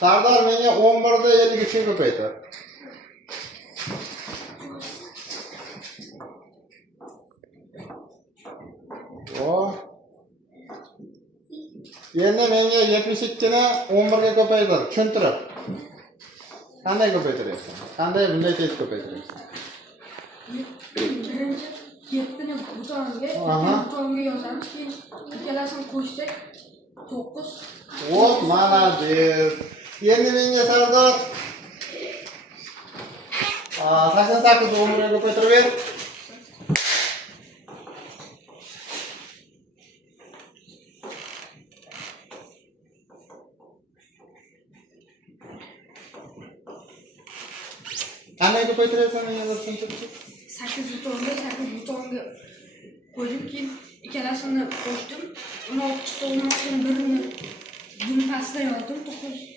Sardar menga 11'da 50 ko'paytir. O. Endi menga 72 ni 11 ga ko'paytir. Tushuntirib. Qanday ko'paytiryapsan? Qanday bunday tez ko'paytiryapsan? Birinchi 7 ni butonga yozamiz, keyin ikkalasini qo'shsak 9. Hop, malades. Endi menga Sardor 88 ni 11 ga ko'paytirib ber. Qanday ko'paytiryapsan menga tushuntirib? 8 butonga qo'ydim, keyin ikkalasini qo'shdim. 16 ta 16 ni birini pastda yozdim. 9